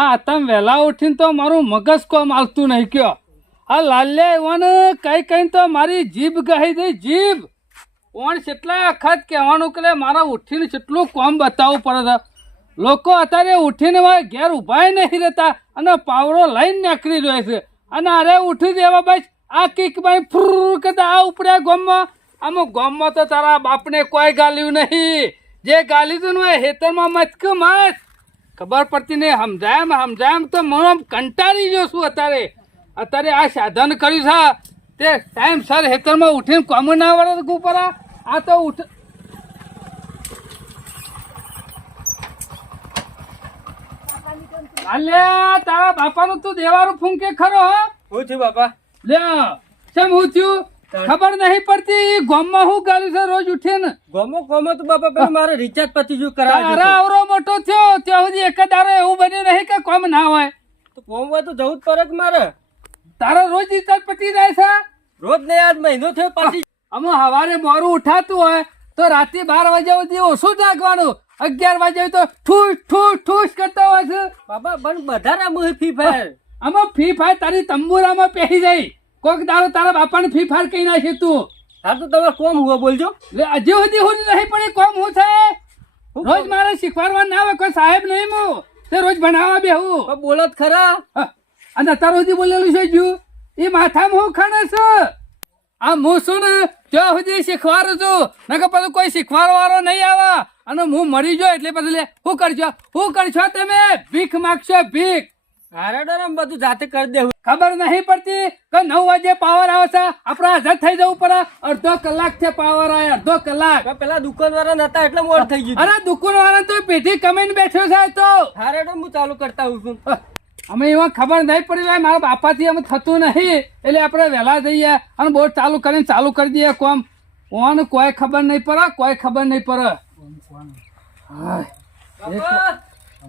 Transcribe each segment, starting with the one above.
આ તમે વહેલા ઉઠીને તો મારું મગજ કોમ આવતું નહીં કયો. આ લાલ્યા એવાને કઈ તો મારી જીભ ગઈ દઈ જીભ. ઓણ કેટલા વખત કહેવાનું કે મારા ઉઠીને કેટલું કોમ બતાવવું પડે છે. લોકો અત્યારે ઉઠીને ઘેર ઊભા નહીં રહેતા અને પાવડો લઈને નીકળી જાય છે. અને અરે ઉઠી દેવા ભાઈ આ કીક ભાઈ ફ્રૂ કરતા આ ઉપડ્યા ગામમાં. આમાં ગામમાં તો તારા બાપને કોઈ ગાલ્યું નહીં. જે ગાલી તું ને હેતરમાં મત ખબર પડતી નહીં. સમજાય તો મને કંટાળી ગયો છું અત્યારે આ સાધન કર્યું છે તે ટાઈમ સર હેતરમાં ઉઠીને કોમ ના વળે ગુપરા. આ તો ઉઠ અલ્યા તારા બાપાનું તું દેવાનું ફૂંકે ખરો. હા હું છું બાપા. લે કેમ હું થયું ખબર નહીં પડતી. ગામમાં હું ગાલ્યું છે રોજ ઉઠીને ગોમો તો બાપા પેલું મારે રિચાર્જ પતી જો કરાવ. અરે આવરો મોટો થયો ત્યાં સુધી એક જ દાડો એવું બન્યું નહીં કે કોમ ના હોય. તો કોમ હોય તો જવું જ પડે કે મારે. તારો રોજ રિચાર્જ પતી જાય છે. રોજ નહીં આજ મહિનો થયો પાછી. અમે સવારે મોડું ઉઠાતું હોય તો રાતે 12 વાગ્યા સુધી ઓછું જાગવાનું. 11 વાગ્યા તો ઠૂસ કરતો હોય છે. બાપા પણ બધા રમું ફ્રી ફાયર. આમાં ફ્રી ફાયર તારી તંબુરામાં પહેરી જાય. કોઈક દાડો તારા બાપાને ફ્રી ફાયર કહી નાખે તું. હા તો તમે કોમ હુआ બોલજો. હજી સુધી હું નહીં પડી કોમ હું છે. રોજ મારે શીખવાડવા ના આવે કોઈ સાહેબ નહીં હું તે રોજ ભણાવવા બેહું. બોલો જ ખરા. અને અત્યાર સુધી બોલેલું છે જ્યુ એ માથામાં હું ખણે છે. આ હું શું ને ત્યાં સુધી શીખવાડું છું નકર પછી કોઈ શીખવાડવાળો નહીં આવે. અને હું મરી ગયો એટલે પછી શું કરશો તમે ભીખ માગશો ભીખ. હારે ડરમ બધું જાતે કરી દેવું. ખબર નહીં પડતી કે 9 વાગે પાવર આવે છે આપણે હાજર થઈ જવું પડે. અડધો કલાક થી પાવર આવે અડધો કલાક. પેલા દુકાન વાળા નતા એટલે મોડ થઈ ગયું. અરે દુકાન વાળા તો પેઢી કમાઈને બેઠો છે તો. હારે ડર હું ચાલુ કરતા હોઉં છું. અમે એમાં ખબર નહીં પડી ભાઈ મારા બાપાથી અમે થતું નહીં એટલે આપણે વહેલા જઈએ અને બોટ ચાલુ કરીને ચાલુ કરી દઈએ કોમ. ઓન કોઈ ખબર નહીં પડે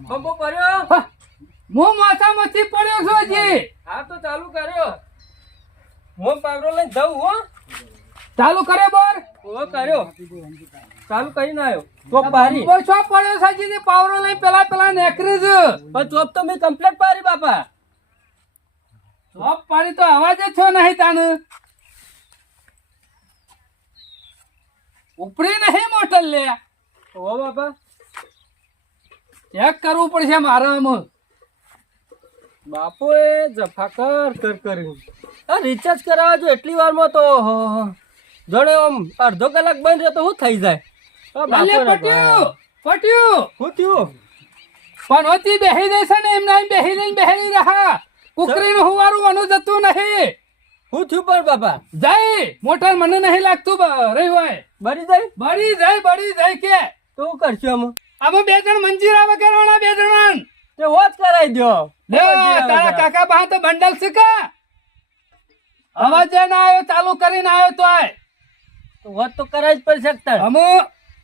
બંબો પડ્યો. હું માથામાંથી પડ્યો છું હજી. હા તો ચાલુ કર્યો. હું પાવડો લઈને જાઉં હો. ચાલુ કર્યો બોર. ઓ કર્યો. ચાલુ કરીને આવ્યો. ચોપ પારી. છો પડ્યો છે હજી પાવરો લઈ પેલા નેકરી છે. પણ ચોપ તો મેં કમ્પ્લીટ પારી બાપા. ચોપ પાડી તો અવાજ જ છો નહીં તાને. ઉપરી નહીં મોટર લે. ઓ બાપા ચેક કરવું પડશે મારે આમાં. બાપો એ જફા કર આ રિચાર્જ કરાવવા જો એટલી વારમાં તો જોડે આમ અડધો કલાક બંધ રહે તો શું થઈ જાય. પટ્યું શું થયું. પણ હોતી બેહી દેશે ને એમને બેહી રહ્યા. કુકરીનું હુવારું અનુ જતું નહીં. શું થયું પણ બાપા. જાય મોટર મને નહીં લાગતું રહી હોય. બળી જાય કે તો શું કરશું અમે 2 જણ મંજીરા વગરવાના 2 જણ તે હોત કરાવી દો. તારા કાકા પાસે તો બંડલ છે કા. અવાજ ના આવ્યો ચાલુ કરીને આવ્યો તો હોત તો કરાવી જ પડશે. અમે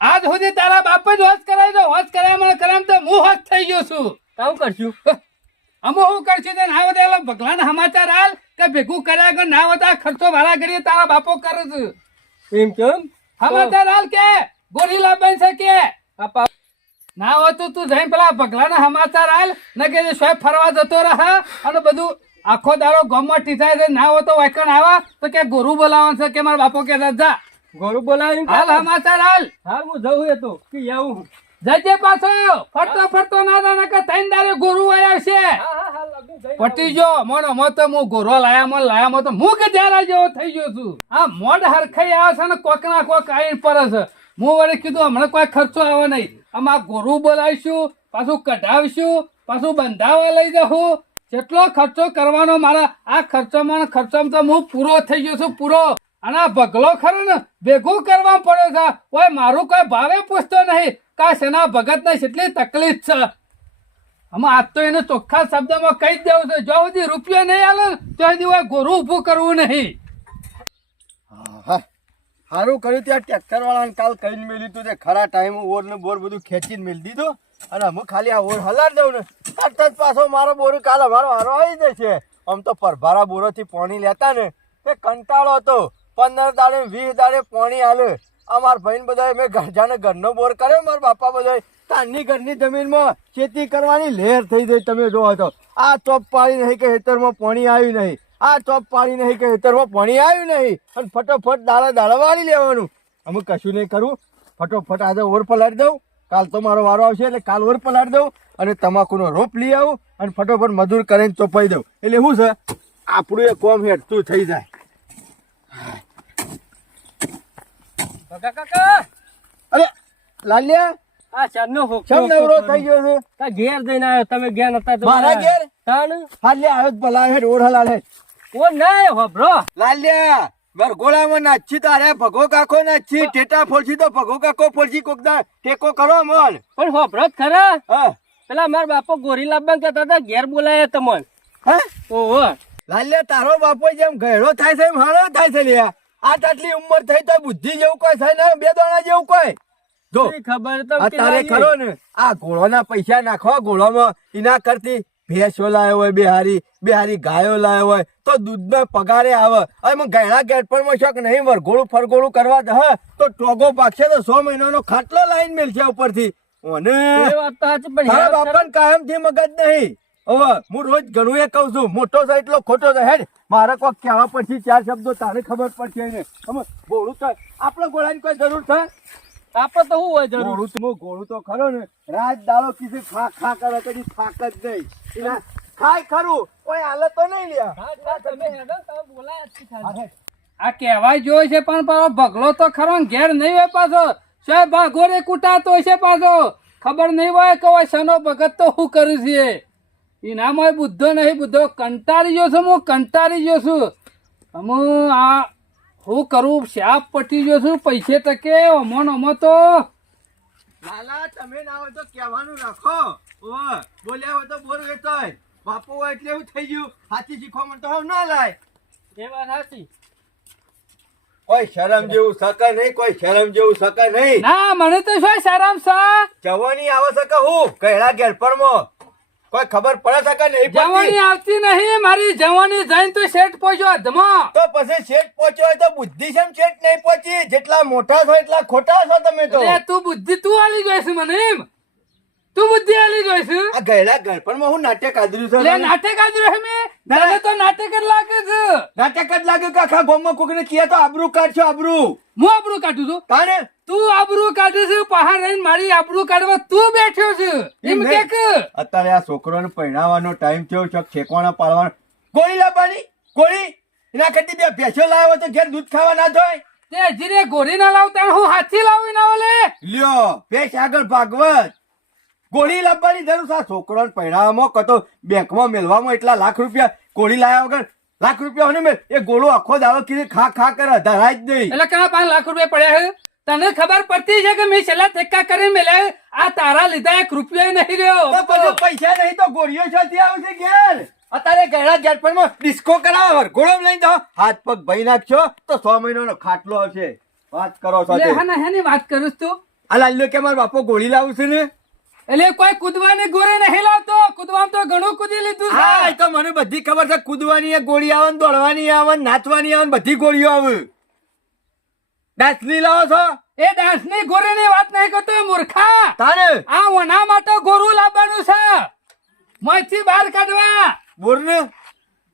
આજ સુધી તારા બાપ જ હોશ કરાવી દો. હોશ કરાવ તો હું હોશ થઈ ગયો છું. શું કરશું અમે શું કરશું તે ના વધે ભગવાન સમાચાર હાલ કે ભેગું કર્યા કે ના વધા ખર્ચો ભાડા કરીએ તારા બાપો કરે છે. એમ કેમ સમાચાર હાલ કે ગોળી લાવવાની છે કે ના હોય તો તું જઈને પેલા ભગલાના સમાચાર હાલ ને કે સ્વયં ફરવા જતો રહે અને બધું આખો દાડો ગામમાં ટીસાય છે. ના હોય તો વાયકણ આવા તો કે ગોરું બોલાવવાનું છે કે મારા બાપો કે જા ગોરું બોલાવી હાલ સમાચાર હાલ. હાલ હું જવું એ તો કે આવું જજે પાછો ફરતો ના જાને કે 3 દાડે ગોરું આવ્યા છે. પટી જો મોનો મોતો હું ગોરો લાયા તો હું કે જ્યાં જેવો થઈ ગયો છું. આ મોડ હરખાઈ આવે છે ને કોક ના કોક આવીને પડે છે. હું વળી કીધું હમણાં કોઈ ખર્ચો આવે નહીં. આમાં ગોરું બોલાવીશું પાછું કઢાવશું પાછું બંધાવા લઈ જવું. કેટલો ખર્ચો કરવાનો મારા આ ખર્ચોમાં તો હું પૂરો થઈ ગયો છું પૂરો. અને આ ભગલો ખરો ને ભેગું કરવા પડ્યો છે. ઓય મારું કોઈ ભાવે પૂછતો નહીં કા સેના ભગત ને કેટલી તકલીફ છે. આમાં આજ તો એને ચોખ્ખા શબ્દમાં કહી જ દેવું છે જો સુધી રૂપિયા નહીં આલે તો સુધી ગોરું ઊભું કરવું નહીં. સારું કર્યું ત્યાં ટ્રેક્ટર વાળાને કાલ કહીને મેલી લીધું તે ખરા ટાઈમ ઓર ને બોર બધું ખેંચીને મેલી દીધો. અને હું ખાલી આ ઓર હલાડ દઉં ને તરત જ પાછો મારો બોર કાલ અમારો હારો આવી જશે. આમ તો પરભારા બોરોથી પાણી લેતા ને તે કંટાળો હતો. 15 દાડે 20 દાડે પાણી હાલે. અમારા ભાઈને બધા મેં જાણે ઘરનો બોર કર્યો મારા બાપા બધા તારની ઘરની જમીનમાં ખેતી કરવાની લહેર થઈ ગઈ. તમે જોવો તો આ ચોપ પાડી નહીં કે ખેતરમાં પાણી આવ્યું નહીં, આ ચોપ પાડી નહીં કે ખેતરમાં પાણી આવ્યું નહીં, અને ફટોફટ દાડા વાળી લેવાનું. અમે કશું નહીં કરું, ફટોફટ આજે ઓર પલાળી દઉં. કાલ તો મારો વારો આવશે એટલે કાલ ઓર પલાળી દઉં અને તમાકુનો રોપ લઈ આવું અને ફટોફટ મજૂર કરીને ચોપાઈ દઉં. એટલે શું છે, આપણું એ કોમ હેઠતું થઈ જાય. કાકા અરે લાલ્યા, આ ચાંદનો કેમ નવરો થઈ ગયો છે? તા ઘેર જઈને આવ્યો, તમે ઘેર નતા તો મારા ઘેર? તાણ લાલ્યા આવ્યો જ ભલા હેઠ ઓર હલાલ હેઠ. ઓ ના હોભરો લાલ્યા વરઘોડામાં નાચી તારે ભગો કાકો નાચી, ટેટા ફોડશી તો ભગો કાકો ફોડશી, કોક દા ટેકો કરો મન. પણ હોભરો જ ખરા. હા પેલા મારા બાપો ગોરી લાવવા કહેતા હતા, ઘેર બોલાયા તમને. હે ઓહો લાલ્યા, તારો બાપો જેમ ગયડો થાય છે એમ હારો થાય છે લ્યા. આટલી ઉંમર થઈ તો બુદ્ધિ જેવું કોઈ થાય ને, બે દાણા જેવું કોઈ જો ખબર તો આ તારે ખરો ને, આ ઘોડોના પૈસા નાખો ઘોડોમાં, એના કરતી ભેંસો લાવ્યો હોય, બેહારી ગાયો લાવ્યો હોય તો દૂધના પગારે આવે. હવે ગયડા ગેટપણમાં શોખ નહીં, વરઘોડું ફરઘોડું કરવા દે તો ટોગો પાકશે તો 100 મહિનાનો ખાટલો લાઈન મેળશે ઉપરથી. એ વાત તો સાચી, પણ તારા યાદ બાપાને કાયમથી મગજ નહીં. હવે હું રોજ ઘણું એ કહું છું, મોટો છે એટલો ખોટો છે. હેડ મારે કોઈક કહેવા પછી 4 શબ્દો તારે ખબર પડશે ને. ઘોડું તો આપણે ઘોડાની કોઈ જરૂર છે? આપણે તો શું હોય જરૂર. ઘોડું તો ખરો ને, રાત દાડો કિસે ખા ખા કરે, કદી થાક જ નહીં. એના ખાય ખરું, કોઈ હાલત તો નહીં લ્યા. તમે હેડો, તમે બોલાયા જ ખાલી. આ કહેવાય જોઈ છે પણ પાછો ભગલો તો ખરો ને ઘેર નહીં હોય પાછો. સાહેબ ભાગોરે કુટાતો છે પાછો, ખબર નહીં હોય કે હોય સનો ભગત તો શું કર્યું છે. એનામાં બુદ્ધો નહીં, બુદ્ધો કંટાળી ગયો છું, હું કંટાળી ગયો છું. હું આ હું કરું, શાપ પટી ગયો છું, પૈસે ટકે અમો તો. લાલા તમે ના હોય તો કહેવાનું રાખો. ઓહ બોલ્યા હોય તો બોલ વેચાય. બાપુ હોય એટલે એવું થઈ ગયું, હાથી શીખવા તો હવે ના લાય. એ વાત સાચી. કોઈ શરમ જેવું શકે નહીં, કોઈ શરમ જેવું શકે નહીં. ના મને તો શું શરમ છે? જવાની આવે શકે હું કહેડા ગેરપરમાં કોઈ ખબર પડે શકે નહીં જવાની પડતી. આવતી નહીં, મારી જવાની જઈને તો શેઠ પહોંચ્યો અધમાં. તો પછી શેઠ પહોંચ્યો હોય તો બુદ્ધિ શેમ શેઠ નહીં પહોંચી? જેટલા મોટા છો એટલા ખોટા છો તમે તો. એટલે તું બુદ્ધિ તું આલી જોઈશ મને એમ? તું બુદ્ધિ આલી જોઈશ? આ ગયેલા ગળપણમાં હું નાટ્ય કાઢ્યું છે. એટલે નાટક આજ રહ્યો મેં? તને તો નાટક જ લાગે છે. નાટક જ લાગ્યું કે આખા ગામમાં કોકને કહે તો આબરૂ કાઢશો, આબરૂ. હું આબરૂ કાઢું છું? તાને તું આબરૂ કાઢે છે, પહાડ રહીને મારી આબરૂ કાઢવા તું બેઠ્યો છે એમ નહીં. કે? અત્યારે આ છોકરોને પરણાવવાનો ટાઈમ થયો છે, ઠેકવાના પાડવાનો. ગોળી લાવવાની, ગોળી એના કરતી 2 ભેંસો લાવ્યો તો ઘેર દૂધ ખાવા ના થાય. તે જીરે ગોરી ના લાવતા હું હાથી લાવી ના ઓલે. લ્યો ભેંસ આગળ ભાગવત. ગોળી લાવવાની જરૂર છે. આ છોકરોને પરણાવવામાં કતો બેંકમાં મેળવામાં એટલા લાખ રૂપિયા, ગોળી લાવ્યા વગર લાખ રૂપિયા મેળ. એ ગોળો આખો દાડો કીધે ખા ખા કરે, ધરાય જ નહીં. એટલે કયા 5 લાખ રૂપિયા પડ્યા છે? તને ખબર પડતી છે કે મેં છેલ્લા ટેક્કા કરી મેલ્યા? આ તારા લીધા 1 રૂપિયો નહીં રહ્યો. તો પછી પૈસા નહીં તો ગોળીઓ છાતી આવશે ઘેર. અત્યારે ગયડા ઝાડપણમાં ડિસ્કો કરાવો, ગોળો લઈને જાઓ, હાથ પગ ભઈ નાખશો તો 100 મહિનાનો ખાટલો હશે. વાત કરો છો એટલે હા હેની વાત કરું છું તું? આ લાલ્યો કે મારો બાપો ગોળી લાવું છે ને. એટલે કોઈ કૂદવાની ગોરે નહીં લાવતો. કૂદવામાં તો ઘણું કૂદી લીધું છે. હા એ તો મને બધી ખબર છે. કૂદવાની ગોળી આવે, દોડવાની આવે, નાચવાની આવે, બધી ગોળીઓ આવે. ડાસલી લાવો છો? એ ડાન્સની ગોરીની વાત નહીં કરતો મૂર્ખા. તારે આ ઓના માટે ગોરું લાવવાનું છે, મોંથી બહાર કાઢવા. બોરને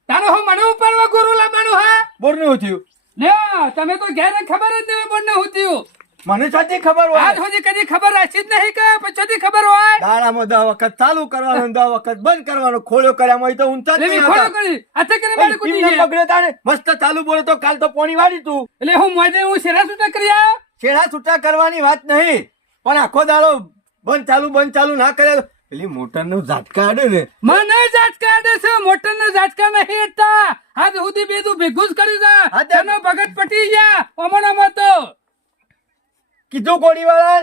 તારે હું મને ઉપાડવા ગોરું લાવવાનું? હા બોરને હું થયું? લ્યો તમે તો ઘેર ખબર જ નહીં પડને હું થયું. મને સાચી ખબર હોય. આજ સુધી કદી ખબર રાખી જ નહીં કે પછીથી ખબર હોય. દાડામાં 10 વખત ચાલુ કરવાનો, 10 વખત બંધ કરવાનો. ખોળ્યો કર્યામાં હોય તો ઊંચા જ એટલે નહીં ખોળો આવતા. કરી હાથે કરીને મારી કૂદી એમને ગયા. પકડ્યો તાને મસ્ત ચાલુ બોલો તો કાલ તો પોણી વાળી તું. એટલે હું મોઢે હું શેરા છૂટા કરી આવ્યો. છેડા છૂટા કરવાની વાત નહીં, પણ આખો દાડો બંધ ચાલુ ના કરે. પેલી મોટર નું ઝાટકા આડે ને, મને ઝાટકા આડે છે, મોટર ને ઝાટકા નહીં એટલા. આજ સુધી બેદું ભેગું જ કરી દે. હા, તે- તેનો ભગત પટી ગયા ઓમણામાં તો. કીધું ગોળી વાળા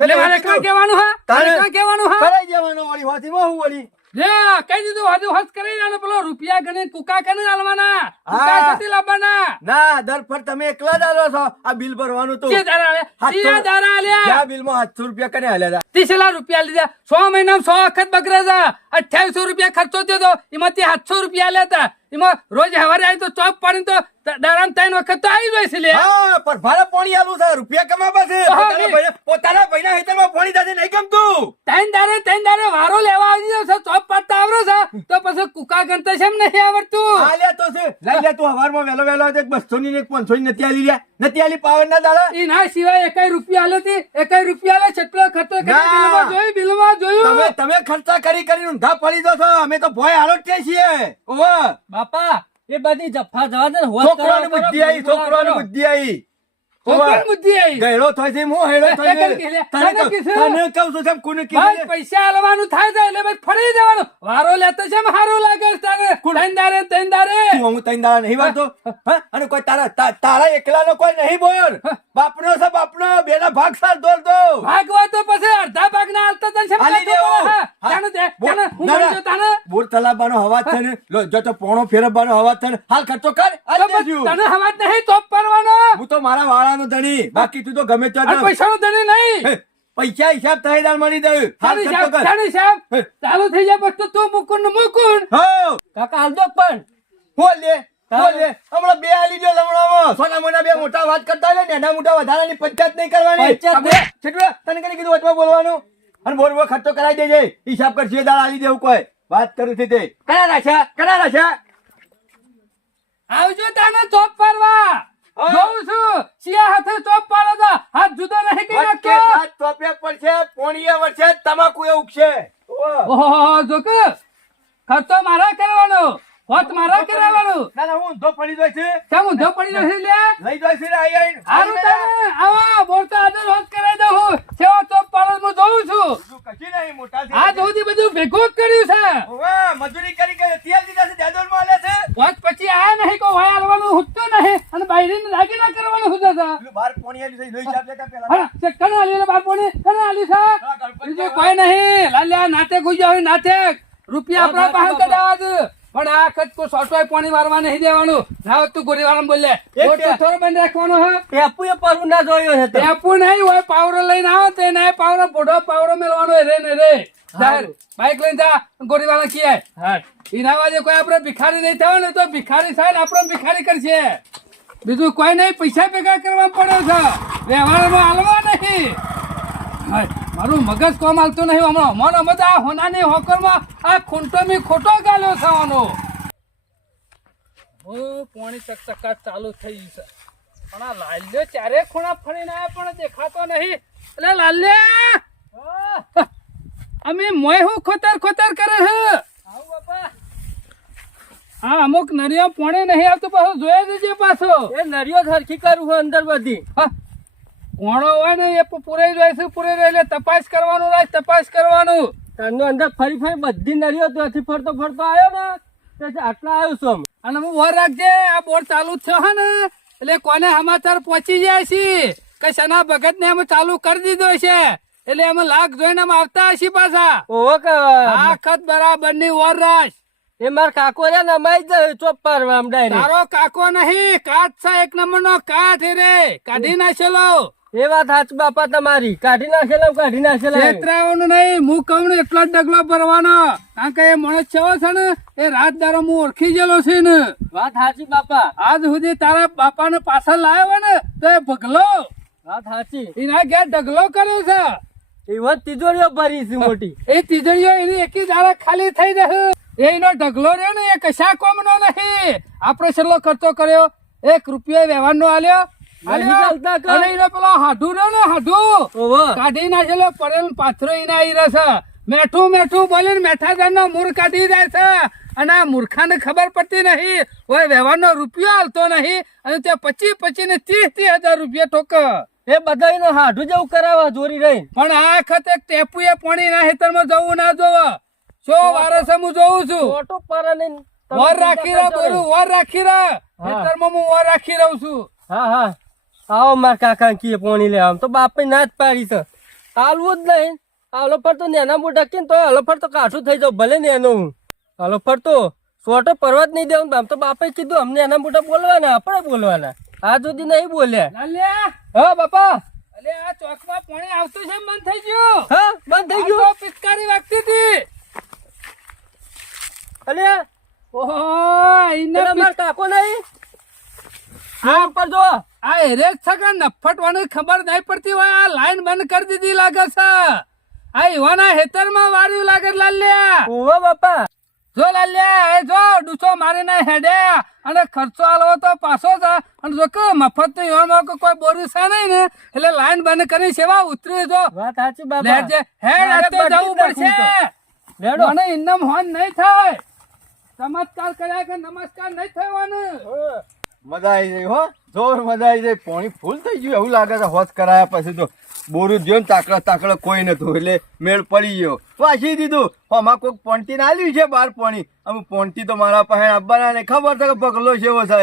એટલે મારે કાં કહેવાનું હા? મારે કાં કહેવાનું હા? કરાઈ જવાનો વળી હોતીમાં હું વળી. લે કહી દીધું હજુ હસ કરી જાણે પેલો રૂપિયા ગણે કુકા કને આલવાના. કુકા હા. કથી લાવવાના? ના દર પર તમે એકલા જ આલો છો. આ બિલ ભરવાનું તો જે દારા આલ્યા? સાતસો- જે દારા આલ્યા? જ્યાં બિલમાં 700 રૂપિયા કને હાલ્યા હતા. 30 રૂપિયા લીધા. 100 મહિનામાં 100 વખત બગડે છે. 2800 રૂપિયા ખર્ચો થયો તો એમાંથી 700 રૂપિયા આલ્યા હતા. એમાં રોજ હવારે આવી તો ચોપ પાડીને તો દારામ 3 વખત તો આવી જાય છે લે હા પર ભારે પાણી આલું છે રૂપિયા કમાવા છે હા, પોતાના ભાઈના હેતરમાં પાણી દાદે નહીં ગમતું 3 દારે વારો લેવા આવી ગયો છે ચોપ પાડતા આવડે છે તો પછી કુકા ગણતા છે એમ નહીં આવડતું આલ્યા તો છે લઈ લે તું હવારમાં વેલો એક 200 ની એક 500 ની નથી આલી લ્યા નથી આલી પાવર ના દાડા ઈ ના સિવાય એકાઈ રૂપિયા આલેતી એકાઈ રૂપિયા આલે છેટલો ખર્ચો કરી ના. બિલમાં જોયું તમે ખર્ચા કરી ઊંધા પડી દો છો અમે તો ભોય આલોટે છીએ ઓહો બાપા એ બધી જફા જવા દે ને, હોશ છોકરાની કરો, બુદ્ધિ આવી છોકરાની બુદ્ધિ આવી છોકરાની બુદ્ધિ આવી. ગયડો થાય છે હું હેડો થાય છે તને કીધું. તને કહું છું સાહેબ કોને ભાઈ કીધું પૈસા આલવાનું થાય છે એટલે ભાઈ ફરી જવાનું વારો લેતો છે એમ હારું લાગે છે તારે ત્રણ દારે હું તઈ દાડા નહીં વાળતો હા અને કોઈ તારા એકલાનો કોઈ નહીં બોલ બાપનો છે બાપનો બેના ભાગ સાર દોલ દો ભાગવા તો પછી અડધા ભાગ ના હાલતા તને શેમ હાલી લાગતું દેવો. પડે? હા, હા. જાણે તે, બોલ. જાણે હું ના, ના. સમજો તાને. બોર તલાબાનો અવાજ છે ને જો તો પોણો ફેરવવાનો અવાજ છે ને હાલ ખર્ચો કર તો આલી પછી દેજો તને હવાજ નહીં તોપ પરવાનો હું તો મારા વાળાનો ધણી બાકી તું તો ગમે તે અને પૈસાનો ધણી નહીં પૈસા હિસાબ તહેદાર મળી દઉં હાલ જાણી ખર્ચો સાહેબ, કર જાણી સાહેબ, હે. ચાલુ થઈ જાય પછી તો તું મુકુન ને મુકુન હો કાકા હાલ દો પણ બોલ લે હમણાં બે આલી દો લમણામાં સોના મોના બે મોટા વાત કરતા હોય ને એના મોટા વધારાની પંચાયત નહીં કરવાની પંચાયત આપણે છેટું તને કઈ કીધું વચમાં બોલવાનું અને બોલ ખર્ચો કરાવી દેજે હિસાબ કર છે દાળ આલી દેવું કોઈ વાત કરું છે તે કયા રાખ્યા આવજો તાને ચોપ પાડવા હા. જોઉં છું સિયા હાથે ચોપ પાડો તો હાથ જુદો નહીં કરી વચ્ચે નાખ્યો સાત ચોપે પડશે પોણીએ વચ્ચે તમાકુ એ ઉગશે ઓહો. ઓહો જો કે ખર્ચો મારા કરવાનો હોત મારા કરાવવાનો ના ના હું ઊંધો પડી જાય છે કેમ ઊંધો પડી જશે લે લઈ જાય છે ને આઈ હારું તાને આવો બોલતો આજે રોજ કરાઈ દઉં હું સેવા ચોપ પાડો હું જોઉં છું કશી નહીં મોટા છે આ સુધી બધું ભેગું જ કર્યું છે ઓવે મજૂરી કરી તેલ દીધા છે જાદોરમાં આલે છે હોત પછી આ નહીં કો વાય આલવાનું હુતું નહીં અને બાયરીને દાગીના કરવાનું હુતા હતા પેલું બાર પોણી આલી છે લઈ હિસાબ લેતા પેલા હા તે કને આલી રે બાપોને કને આલી છે બીજું કોઈ નહીં લાલ્યા નાટક હોઈ જાય નાટક રૂપિયા આપણા પાસે કઢાવા જ પણ આ ખત કો સોટવાય પાણી મારવા નહીં દેવાનું ના તું ગોરીવાળા બોલે ઓટો થોડો બંધ રાખવાનો હા ટેપુ એ પરવું ના જોયો છે તો. ટેપુ નહીં હોય પાવરો લઈને આવો તે નહીં પાવરો બોડો પાવરો મેળવાનો રે ને રે જાહેર બાઈક લઈને જા ગોરીવાળા કીએ હા એના વાજે કોઈ આપણે ભિખારી નહીં થવા ને તો ભિખારી થાય ને આપણે ભિખારી કરશે બીજું કોઈ નહીં પૈસા ભેગા કરવા પડે છે વ્યવહારમાં હાલવા નહીં હા, મારું મગજ કોમ હાલતું નહીં હમણાં મને મજા આ હોનાની હોકરમાં આ ખૂંટો મી ખોટો ગાલ્યો થવાનો હું પોણી ચકચકાટ ચાલુ થઈ ગઈ છે પણ આ લાલ્યો ચારે ખૂણા ફરીને આવ્યા પણ દેખાતો નહીં એટલે લાલ્યા અમે મોય હું ખોતર ખોતર કરે છે આવું બાપા હા અમુક નરિયો પોણે નહીં આવતું પાછો જોઈ દેજે પાછો એ નરિયો હરખી કરું છું અંદર બધી હા કોણો હોય ને એ પૂરાઈ જાય છે પૂરાઈ જાય એટલે તપાસ કરવાનું રાજ તપાસ કરવાનું તનો અંદર ફરી બધી નરિયો ત્યાંથી ફરતો આવ્યો ને તેથી આટલા આવ્યો છું અમે. અને હું વર રાખજે આ બોર ચાલુ જ થયો હે ને એટલે કોને સમાચાર પહોંચી જાય છે કે સના ભગત ને અમે ચાલુ કરી દીધો છે એટલે અમે લાખ જોઈને અમે આવતા હશી પાછા ઓહો કે આ ખત બરાબર ની વર રાખ એ માર કાકો રે ને અમાઈ જાય ચોપ પાડવા આમ ડાયરેક્ટ. તારો કાકો નહીં કાઠ છે એક નંબર નો કાઠ રે કાઢી નાખેલો એ વાત સાચી બાપા તમારી કાઢી નાખેલા છેતરાવાનું નહીં હું કહું ને એટલો જ ડગલો ભરવાનો કારણ કે એ માણસ છેવો છે ને એ રાત દારો હું ઓળખી ગયેલો છે ને વાત સાચી બાપા આજ સુધી તારા બાપાને પાછળ લાવ્યો હોય ને તો એ ભગલો વાત સાચી એના ઘેર ઢગલો કર્યો છે એવો તિજોરીઓ ભરી છે મોટી એ તિજોરીઓ એની એકી દાડા ખાલી થઈ જશે એનો ઢગલો રહ્યો ને એ કશા કોમનો નહીં આપણો છેલ્લો ખર્ચો કર્યો 1 રૂપિયો વ્યવહારનો આલ્યો અને એનો પેલો હાડું રહ્યો ને હાડું ઓહો કાઢી નાખેલો પડેલ પાથરો એના ઈ રસ મેઠું મેઠું બોલીને મેઠાદાર નો મૂળ કાઢી જાય છે અને આ મૂર્ખાને ખબર પડતી નહીં ઓય વ્યવહારનો રૂપિયો હાલતો નહીં અને તે 25 ને 30 રૂપિયા ઠોક એ બધા એનો હાડું જેવું કરાવવા જોરી રહી પણ આ વખતે ટેપુએ પાણી ના હેતરમાં જવું ના જોવે શું વારસ હું જોઉં છું ઓટો પર ને વર રાખી રહ્યો બોરું વર રાખી રહ્યો હેતરમાં હું વર રાખી રહું છું હા હા આવો માર કાકા કીએ પોણી લે આમ તો બાપે ના જ પાડી છે આલવું જ નહીં આલો પર તો નેના મોટા કે તો આલો પર તો કાઠું થઈ જાવ ભલે નેનો હું આલો પર તો સોટો પરવા જ નહીં દેવું આમ તો બાપે કીધું અમને એના મોટા બોલવાના આપણે બોલવાના આ સુધી નહીં બોલ્યા લાલ્યા હા બાપા અલે આ ચોકમાં પાણી આવતું છે બંધ થઈ ગયું હા બંધ થઈ આ ગયું તો પિચકારી વાગતી હતી અલ્યા ઓહો પેલા ઇને માર કાકો નહીં આ ઉપર જો આ એરેક છે કે નફટવાની ખબર નહીં પડતી હોય આ લાઈન બંધ કરી દીધી લાગે છે આ ઈવાના હેતરમાં વાર્યું લાગે લાલ્યા ઓવા બાપા જો લાલ્યા એ જો ડૂસો મારીને હેડે અને ખર્ચો આલવો તો પાછો છે અને જો કે મફત નું ઈવામાં કોઈ બોરું છે નહીં ને એટલે લાઈન બંધ કરી સેવા ઉતરી જો વાત સાચી બાપા લેજે હેડ આ તો જવું પડશે લેડો મને ઇન્નમ હોન નહીં થાય ચમત્કાર કર્યા કે નમસ્કાર નહીં થવાનું મજા આવી ગઈ હો જોર મજા આવી ગઈ પાણી ફૂલ થઈ ગયું એવું લાગે છે હોશ કરાયા પછી તો બોરું જોયું ને તાકડા કોઈ નતું એટલે મેળ પડી ગયો વાસી દીધું આમાં કોઈક પોંટી ને આલ્યું છે બાર પાણી અમે પોંટી તો મારા પાસે આપવાના ને ખબર છે કે પગલો છે એવો છે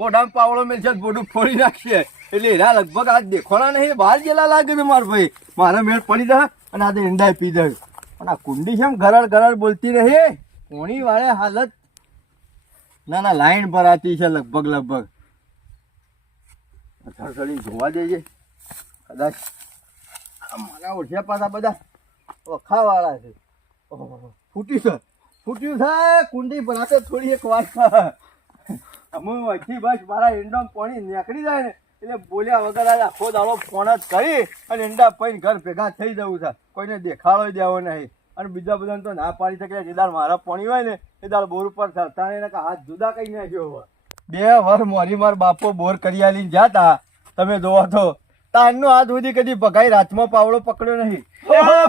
પોડામ પાવડો મેળ છે બોડું ફોડી નાખશે એટલે એના લગભગ આ દેખોણા નહીં બહાર જેલા લાગે છે મારા ભાઈ મારા મેળ પડી જાય અને આ તો ઈંડાય પી જાય પણ આ કુંડી છે ગરડ બોલતી રહી પોણી વાળે હાલત ના લાઈન ભરાતી છે લગભગ થરથડી જોવા જઈએ કદાચ મારા ઓછ્યા પાછા બધા વખાવાળા છે ફૂટ્યું છે કુંડી પણ આ તો થોડી એક વાત હું અહીંથી બસ મારા ઈંડામાં પાણી નીકળી જાય ને એટલે બોલ્યા વગર આ આખો દાડો ફોન જ કરી અને ઈંડા પૈને ઘર ભેગા થઈ જવું છે કોઈને દેખાડો દેવો નહીં અને બીજા બધાને તો ના પાડી શકે જે દાળ મારા પાણી હોય ને એ દાળ બોર ઉપર ચડતા ને હાથ જુદા કઈ નાખ્યો હોય 2 વાર મોરી માર બાપો બોર કરી આલીને જાતા તમે જોવો તો તારનો હાથ સુધી કદી પગાઈ રાતમાં પાવડો પકડ્યો નહીં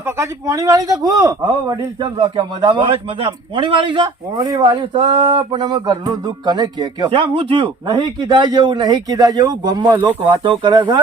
પકાજી પોણી વાળી તો ખુ હવે વડીલ ચમ રાખ્યા મજામાં બસ મજા પોણી વાળી છે પોણી વાળ્યું છે પણ અમે ઘરનું દુઃખ કને કે કયો કેમ હું થયું નહીં કીધા જેવું ગામમાં લોક વાતો કરે છે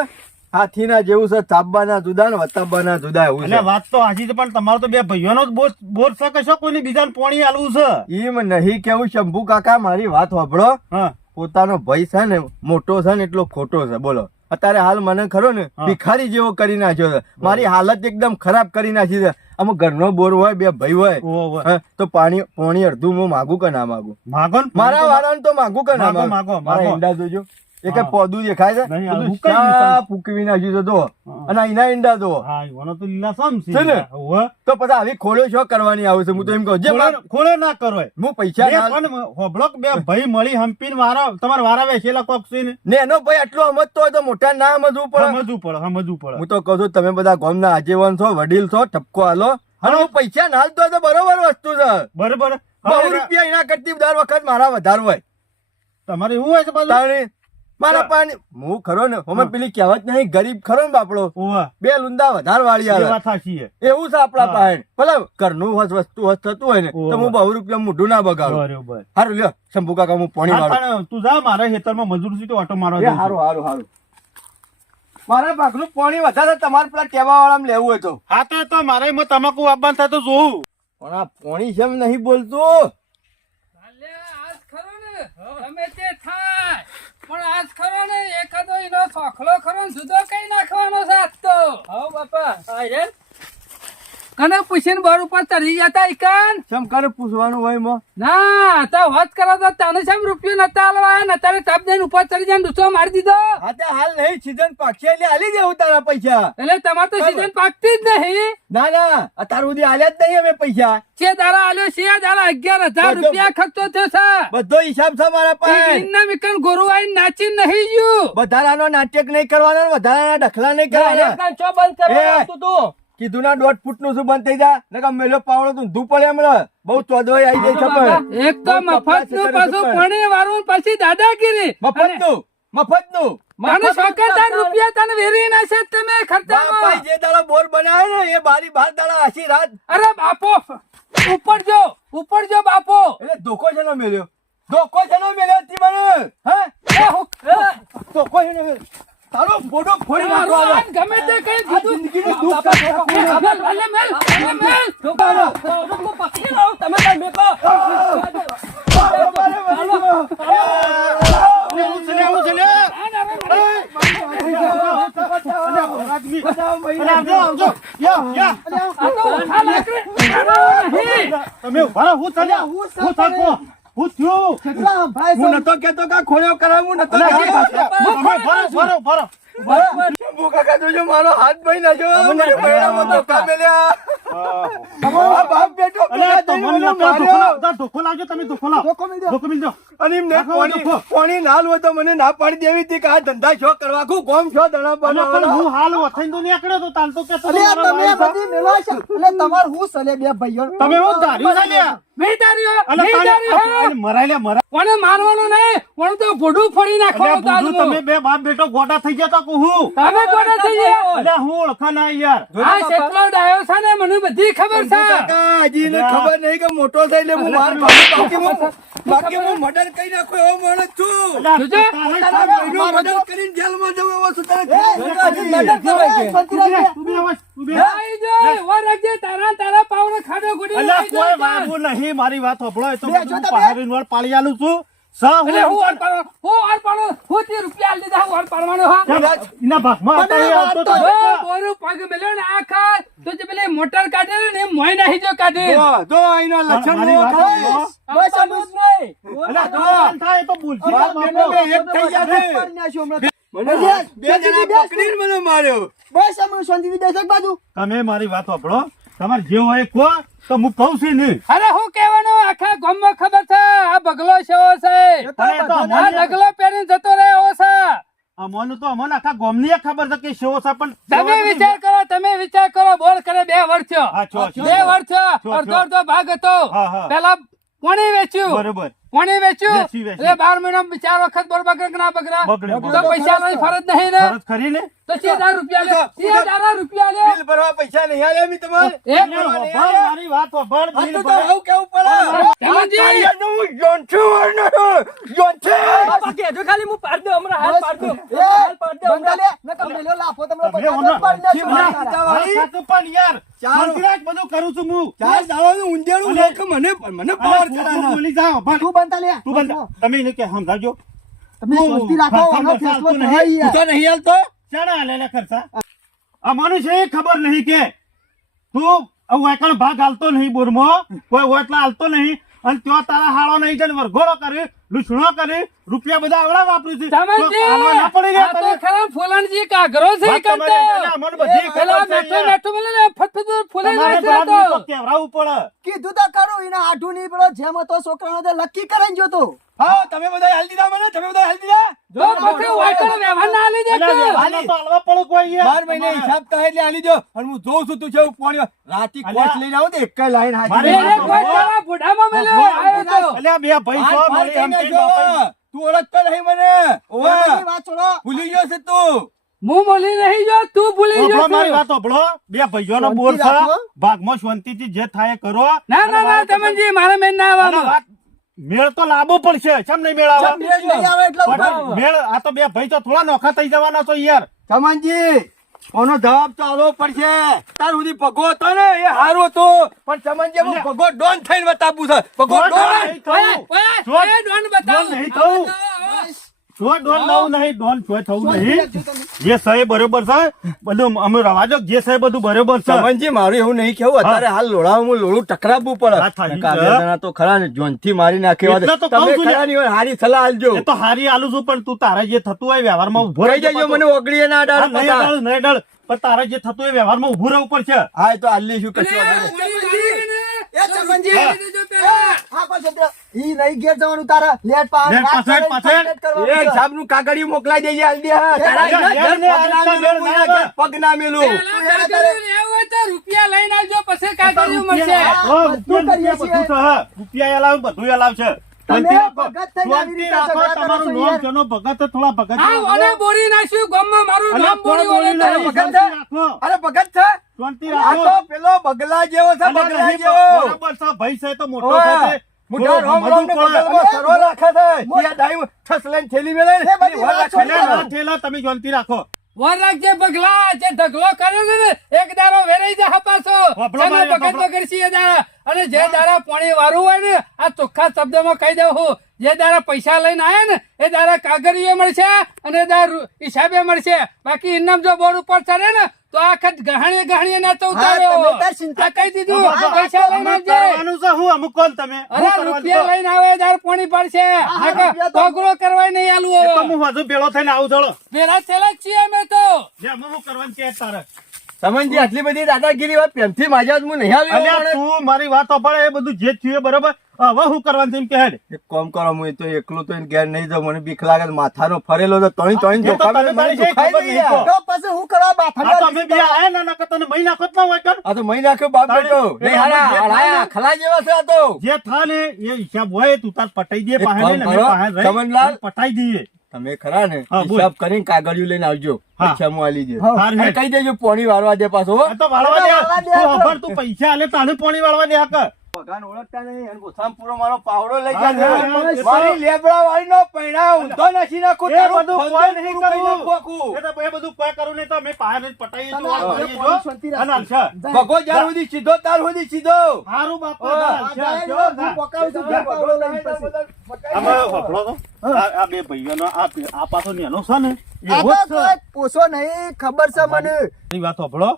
હાથીના જેવું છે ચાબબાના જુદા ને વતાબાના જુદા એવું એટલે છે વાત તો હાજી છે પણ તમારો તો બે ભાઈઓનો જ બોર છે કે શું કોઈને બીજાને પોણી આલવું છે એમ નહીં કેવું શંભુ કાકા મારી વાત સાંભળો હા પોતાનો ભાઈ છે ને મોટો છે ને એટલો ખોટો છે બોલો અત્યારે હાલ મને ખરો ને હા. ભિખારી જેવો કરી નાખ્યો છે મારી હાલત એકદમ ખરાબ કરી નાખી છે આમ ઘરનો બોર હોય બે ભાઈ હોય ઓહો હા, તો પાણી અડધું હું માગું કે ના માગું માગો ને મારા વાળાને તો માગું કે ના માગો, માગું માગો, મારા માગો. ઈંડા જોજો એ કઈ હા. પોદું દેખાય છે નહીં, આ બધું હુકાઈ ચા ગયું. ફૂકવી નાખ્યું છે તો હા. અને એના ઈંડા તો હા એનો તો લીલા સમ છે ને? ઓહો. તો પછી આવી ખોળ્યો શો કરવાની આવે છે હું તો એમ કહું જે ખોળે- ખોળે ના કરો એ. હું પૈસા બે ના પણ હોભળો કે બે ભાઈ મળી હંપીને તમારા વારા વેચેલા કોક છે ને ને એનો ભાઈ આટલો સમજતો હોય તો મોટા ના સમજવું પડે સમજવું પડે હું તો કહું છું તમે બધા ગામના આગેવાન છો વડીલ છો ટપકો હાલો અને હું પૈસા ના હાલતો હોય તો બરોબર વસ્તુ છે બરોબર બહુ હવે રૂપિયા એના કરતી દર વખત મારા વધારે હોય તમારે એવું હોય છે પાછું? તાણી મારા પાણી હું ખરો ને અમે પેલી કહેવત નહીં ગરીબ ખરો ને બાપડો ઓહો. બે લુંડા વધારે વાળી એ આવે વાત સાચી છે. એવું છે આપણા હા. પાસે ભલે ઘરનું વસ્તુ થતું હોય ને તો હું 2 રૂપિયા મોઢું ના બગાડું બરોબર સારું લ્યો શંભુ કાકા હું પાણી હા, વાળું પણ તું જા મારા ખેતરમાં મજૂર છે તો ઓટો મારવા એ જઉં છું. હારું મારા ભાગનું પાણી વધારે તમારે પેલા ટેવા વાળા લેવું હોય તો હા તો મારે એમાં તમાકુ આપવાનું થાય તો જોઉં પણ આ પાણી જેમ નહીં બોલતું લાલ્યા, આજ ખરો ને ગમે તે થાય પણ આજ ખરો ને એકાદો એનો સોખલો ખરો ને જુદો કઈ નાખવાનો છે આજ તો આવો બાપા આ રે કને પૂછીને બોર ઉપર ચડી જતા ઈકન કેમ કરે પૂછવાનું હોય મો ના તો વાત કરો તો તને શેમ રૂપિયો નતા આલવા ને અત્યારે ટપ દઈને ઉપર ચડી જાય ડૂસો મારી દીધો હા તે હાલ નહીં સીઝન પાકી એટલે હાલી દેવું તારા પૈસા એટલે તમારે તો સીઝન પાકતી જ નહીં ના અત્યાર સુધી હાલ્યા જ નહીં અમે પૈસા છે દાડા આલ્યો છે દાડા 11,000 રૂપિયા ખર્ચો થયો છે બધો હિસાબ છે મારા પાસે ઇન્ના વિકન ગોરુવાઈ નાચી નહીં ગયું વધારાનો નાટક નહીં કરવાનો ને વધારાના ડખલા નહીં કરવાના કાન ચો બંધ કરવા એ. આવતું તું કીધું ના 1.5 ફૂટનું શું બંધ થઈ જા નકર મેલો પાવડો તું ધૂ પડે હમણાં બહુ ચોદવાઈ આવી જાય છે એક તો મફત નું પાછું પાણી વાળું પછી દાદાગીરી મફતનું મને શોકરદાર રૂપિયા તને વેરી ના છે તમે બાપાએ ખર્ચામાં જે દાડો બોર બનાવે ને એ બારી બાર દાડા આછી રાત અરે બાપો ઉપર જો બાપો એટલે ધોકો છે મેલ્યો તી મને હે ધોકો છે મેલ્યો તારો ફોટો ફોડી નાખો હવે. ભગવાન ગમે તે કઈ આ દીધું જિંદગીની દુઃખ છે. પકડી લાવો તમે તાર મેકો એવું છે લે, એવું છે લે. અરે આવજો. યા. તમે ઉભા રહો, હું ચાલ્યા? હું થાકો? હું થયું? હું નતો કેતો કે ખોળ્યો કરાવ હું નતો અરે કહેતો. તમે ભરો. શંભુ કાકા જોજો મારો હાથ ભાઈ નાખ્યો મને બૈરામાં ધોકા મેલ્યા આ બાપ બેટો અલે પેલા તમને જઈને મને લોકો માર્યો. ધોકો લાવજો તમે ધોકો લાવો ધોકો મિલજો અને એમને નાખો, નાખો. કોણી ના હોય તો મને ના પાડી દેવી હતી કે આ ધંધા શો કરવા આખું ગોમ શો દણા અને પણ બનાવવાના. હું હાલ વથાઈને તો નીકળ્યો તો તાલ તો કહેતો તો અલે મારા તમે ભાઈ બધી મેળો છે એટલે તમાર હું સલે બે ભાઈઓ તમે હું ધાર્યું છે લ્યા? નહીં તાર્યો અલે નહીં તારે તાર્યો અરે મરાય લે મરાય કોને મારવાનું નહીં કોને તો ભોડું ફોડી અલે નાખવાનું બુધુ તારું તમે બે બાપ બેટો ગોટા થઈ ગયા તા કહું તમે કોને થઈ ગયા અલે હું ઓળખા ના યાર આ કેટલો ડાયો છે ને મને બધી ખબર છે કાકા, હજી એને ખબર નહીં કે મોટો થઈ એટલે હું માર ખાઉં. બાકી હું મર્ડર કરી નાખું એવો માણસ છું. અલે જોજો. આ ભાઈનો મર્ડર કરીને જેલમાં જવું એવો છું તને તું બે આવાજ, તું બે. આઈ જાય વાર રાખજે તારા પાવને ખાડો ગોડી અલે આઈ કોઈ જાય. વાંધો નહીં મારી વાત સાંભળો એ તો બે બધું જો તમે. પહાડી વાર પાળી આલું છું સા હું એટલે હું વાર પાડો હું તે રૂપિયા આલી દીધા હું વાર પાડવાનો હા એના ભાગમાં હતા એ આવતો તો જો બોરું પગ મેલ્યો ને આ ખા તો જે પેલી મોટર કાઢે ને મોય નાહી જો કાઢે જો અહીંના લક્ષણ મારી વાત જુઓ ખાલી. સાંભળો. બસ નહીં અલે તો કામ થાય તો બોલશી બાપ બેટો બે એક થઈ ગયા છે. મને બે જણા પકડીને મને માર્યો. બસ અમે શાંતિથી બેસક બાજુ તમે મારી વાત સાંભળો તમારે જે હોય એ કહો તો હું કહું છું નહીં અરે હું કહેવાનું આખા ગામમાં ખબર છે આ બગલો શેવો છે પણ એ તો આ અમારી ડગલો પહેરીને જતો રહ્યો છે અમને તો અમને આખા ગામની એ ખબર છે કે શેવો છે પણ તમે વિચાર કરો બોલ કરે 2 વર્ષ થયો હા, છો, છો. 2 વર્ષ થયો છો, છો. અડધો ભાગ હતો હા, હા. પેલા કોણે વેચ્યું બરોબર કોણે વેચ્યું વેચી. એટલે 12 મહિના 4 વખત બોલ બગડ ના બગડા બગડે. તો પૈસા લઈ ફરજ નહીં ને ફરજ ખરી ને તો 6000 રૂપિયા લે 6000 રૂપિયા લે બિલ ભરવા પૈસા નહીં આલ્યા મી તમારે. એક અલે વભાર, મારી વાત વભાર, આ બિલ તો ભરે. આવું કેવું પડે. હેમંતજી! તારિયાનું હું જોન છું, વાળનો જોન છે. બંધાલે નકર મેલ્યો લાફો તમને તમે બધા ઓનો- પાડી ના, નાખ્યો. ના, મારી સાથે પણ યાર ચાલો. શાંતિરાજ બધું કરું છું હું ચાર દાડાનું ઊંધિયાનું અલે. છે કે મને અલે, પાવર તું કરાનો. બોલી જા, વભાર. તું બંધાલે તું બંધ. તમે એને કે સમજાવજો તમે શાંતિ રાખો આનો ફેસલો થાય તું યાર. તો નહીં હાલતો? ચાણા હાલેલા ખર્ચા આ મનુષ્ય એ ખબર નહીં કે તું વાયકણ ભાગ હાલતો નહીં બોરમાં કોઈ વોટલા હાલતો નહીં અને ત્યાં તારા હાળો નહીં જઈને વરઘોડો કરી લૂછણો કરી રૂપિયા બધા આવડા વાપરું છું હેમંતજી! તો હાલવા ના પડી આ ગયા તો તને? ખરા ફૂલણજી કાગરો છે વાત કરતો તમારી એટલે અમને બધી પેલા ખબર છે મેઠું યાર. મેઠું મળે ને ફટફટ ફૂલાઈ તમારે જાય છે બરાબર તો તો. કહેવડાવવું પડે કીધું તો કરું એના આઠું નહીં પેલો જેમ હતો છોકરાનો તે લકી કરાઈ ગયો તો હા, તમે બધા હાલ દીધા મને, તમે બધા હાલ દીધા? જો પછી વાયકણ વ્યવહાર ના આલી દે અલ્યા, કે. વ્યવહારનો તો હાલવા પડે કોઈ યાર. 12 મહિને હિસાબ થાય એટલે હાલી દો. અને હું જોઉં છું તું કેવું પાણી રાતી અલ્યા. કોચ લઈને આવું તો એક લાઈન હાજર. મારે એને કોઈ તારા બુઢામાં મેલ્યો આવ્યો તો. અલ્યા, બે ભાઈ હાથ છો, ફાડ મારી આમ કરીને કઈ બાપાઈ. જો. તું ઓળખતો નહીં મને. ઓવે. બધી વાત છોડો ભૂલી ગયો છે તું. હું બોલી નહીં જો તું ભૂલી સાંભળો ગયો મારી છું. વાત સાંભળો. બે ભાઈઓનો બોર શાંતિ છે રાખો. ભાગમાં શાંતિથી જે થાય એ કરો ના ના ના તમનજી મારે મેં ના અને આવવાનું. વાત મેળ તો લાવવો પડશે કેમ નહીં મેળ આવે મેળ નહીં આવે એટલે પણ મેળ આ તો બે ભાઈ તો થોડા નોખા થઈ જવાના છો યાર ચમનજી, ઓનો જવાબ તો આલવો પડશે. તાર સુધી પગો હતો ને એ હારું હતું. પણ ચમનજી હું પગો ડોન થઈને બતાવું છે. પગો ડોન ડોન. નહીં થવું. ઓય, ઓય, ડોન બતાવો. ડોન નહીં થવું. જો ડોન નવું નહીં ડોન છો થવું નહીં જે સહી બરોબર છે બધું અમે રવાજો જે સહી બધું બરોબર છે ચમનજી, મારું એવું નહીં કેવું. અત્યારે હાલ લોડામાં લોડું ટકરાવવું પડે. વાત સાચી નકા છે. બે જણા તો ખરા ને જોનથી મારી નાખે એવા છે. એટલે તો કહું તમે છું ને. ખરા નહીં હોય, હારી સલાહ આલજો. એ તો હારી આલું છું પણ તું તારે જે થતું હોય વ્યવહારમાં ઉભો ભરાઈ રહેજો જજો, પાછો. મને ઓગળીએ ના હા, અડાડો નહીં પાછા. અડાડું, નહીં અડાડું. પણ તારે જે થતું હોય વ્યવહારમાં ઉભું રહેવું પડશે હા, એ તો હાલી શું કશું વાંધો નહીં. એ ચમનજી હા પાછો ઈ નહીં ઘેર જવાનું તારા લેટ પા લેટ પાછળ, પાછળ. એ હિસાબનું કાગળિયું મોકલાઈ દેજે હાલદી. હા, તારા યાર, ઘેર યાર, પગ ના યાર, મેલું, યાર, કોઈના ઘેર પગ ના મેલું. પેલા કાગળિયું લેવું હોય તો રૂપિયા લઈને આવજો પછી કાગળિયું મળશે. હા, બધું કરીએ છીએ. બધું છે, હા. રૂપિયા અલાવ બધું અલાવ છે તમે શાંતિ રાખો. ભગત થઈને આવી રીતે શાંતિ રાખો. ઝઘડા કરો તમારું છો નામ યાર. જેનો ભગત છે, થોડા ભગત આ જેવા ઓને રહો. બોરી નાખ્યું ગામમાં મારું અલ્યા, નામ બોરી કોઈ ઓલે બોલી થાય. નહીં. ભગત શાંતિ છે? રાખો. અરે ભગત છે? શાંતિ આ રાખો. તો પેલો બગલા જેવો છે, અલ્યા, બગલા નહીં, જેવો. બરાબર છે, ભાઈ છે તો મોટો ઓય, છે તે. મોટા થોડું રોમ રોમ ને સમજવું પડે. બગલમાં સરો રાખે છે. ત્યાં ડાઈ ઠસ લઈને થેલી મેલે ને, એ બધી એની વાર વાત રાખે છોડી છે. દો. ના થેલા તમે શાંતિ રાખો વર રાખજે પગલા જે ઢગલો કર્યો છે ને એક દારો વેરાઈ જા હપાસો વાપરો તમે માર્યો, ભગત વાપરો. વગરસી એ દાડા અને જે દાડા પાણી વારું હોય ને આ ચોખ્ખા શબ્દમાં કહી દઉં હું જે દાડા પૈસા લઈને આયા ને એ દાડા કાગળીએ મળશે અને દાડા હિસાબે મળશે બાકી ઇનામ જો બોર્ડ ઉપર ચડે ને તો આખત ગહાણીએ ના તો ઉતાર્યો તમે તાર ચિંતા આ કહી દીધું પૈસા લઈને આવજે કરવાનું છે હું અમુક કોણ તમે હું અરે કરવાનું રૂપિયા છે? લઈને આવે દાર પાણી પડશે રૂપિયા તો- પગડો કરવાય નહીં એ તો આલું હું હજુ પેલો થઈને આવું ચલો વેરા થયેલા જ છીએ અમે તો જે અમે હું કરવાનું છે તારે સમજી આટલી બધી દાદાગીરી હોય પ્રેમથી માજા હું નહીં આવ્યો અલ્યા પણ તું મારી વાત સાંભળ એ બધું જે થયું એ બરોબર હવે શું કરવાનું છે એમ કે હેડ એક કામ કરો હું તો એકલો તો એને ઘેર નહીં જાઉં મને બીક લાગે છે. માથાનો ફરેલો તો તણી તણી એ તો ધોકા તને મને તારી છે દુખાઈ ખબર નહીં નહીં યાર. તો પછી હું કરવા આ તો બાથા અમે બે આયા ના ના તને મહિના ખત ના હોય કર આ તો મહી નાખ્યો બાપ તારે- બેટો એ નહીં હારા જે થાય ને- હારા ખલા જેવા છે આ તો જે થા ને એ હિસાબ હોય તું તાર પટાઈ દે એક પાસે કામ લઈને અમે કરો, પાસે રહી ચમનલાલ. અને પટાઈ દઈએ તમે ખરા ને હા, બોલ. હિસાબ કરીને કાગળિયું લઈને આવજો હા. પૈસા હું આલી દે હા. અને કહી દેજો પોણી વાળવા દે પાછો હો. આ તો વાળવા દે વાળવા દે તું આપણે. ખબર તું પૈસા આલે તાને પાણી વાળવા દે હક ભગવાન ઓળખતા નહીં અને ગોથામ પૂરો મારો પાવડો લઈ હા, જાય હા, હા. મારી લેબડા વાળીનો પૈણા ઊંધો નથી નાખું એ તારું બધું ફંદો કોઈ નહીં પૂરું કરી કરવું. નાખું આખું. એ તો એ બધું કોઈ કરું નહીં તો અમે પાસે રહીને પટાઈ તને દઈશું, આ વાળીએ પોણી જો. શાંતિ અને રાખજે. હાલશે. ભગો જ્યાં સુધી સીધો તાર સુધી સીધો હારું બાપા હા, હાલશે, હાલશે, હું જા. પકાવું છું, ઘેર પાવડો લઈને પછી. આમાં હોભળો તો. આ બે ભાઈઓનો આ પાછો નેનો છે ને આ એવો તો જ છે. કોઈ પૂછો નહીં, ખબર છે મને. મારી વાત હોભળો.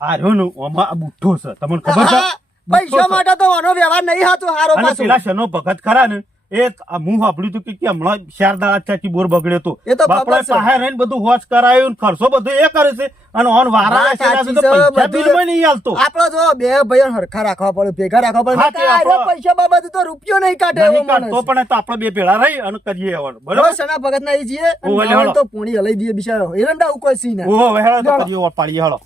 આ રહ્યો ને આમાં આ બુઠ્ઠો છે તમને ખબર છે હા, પૈસા માટે તો આનો વ્યવહાર નહીં હાચો હારો અને પાછો. પેલા શનો ભગત ખરા ને એ હું સાંભળ્યું હતું કે હમણાં શારદા ચાચી બોર બગડ્યો હતો એ તો ખબર બાપડે છે. પાસે રહીને બધું હોશ કરાયું ને ખર્ચો બધો એ કરે છે અને ઓન વારા હા, બેસેલા છે તો સાચી છે, પૈસા બધું. બિલમાં નહીં આલતો આપણો જો બે ભાઈઓ હરખા રાખવા પડે, ભેગા રાખવા પડે. હા, તે નકર આ આપણો- પૈસા બાબતે તો રૂપિયો નહીં કાઢે એવો નહીં માણસ. કાઢતો પણ એ તો આપણે બે ભેળા રહી અને કરીએ આવવાનું બરોબર બરોબર શના ભગત ના જઈએ ઓવે, અને લેવડો. તો પોણી હલાઈ દઈએ બિચારો એરંડા ઉકોઈ સી ના ઓહો વહેળો તો કરીએ પાડીએ હળો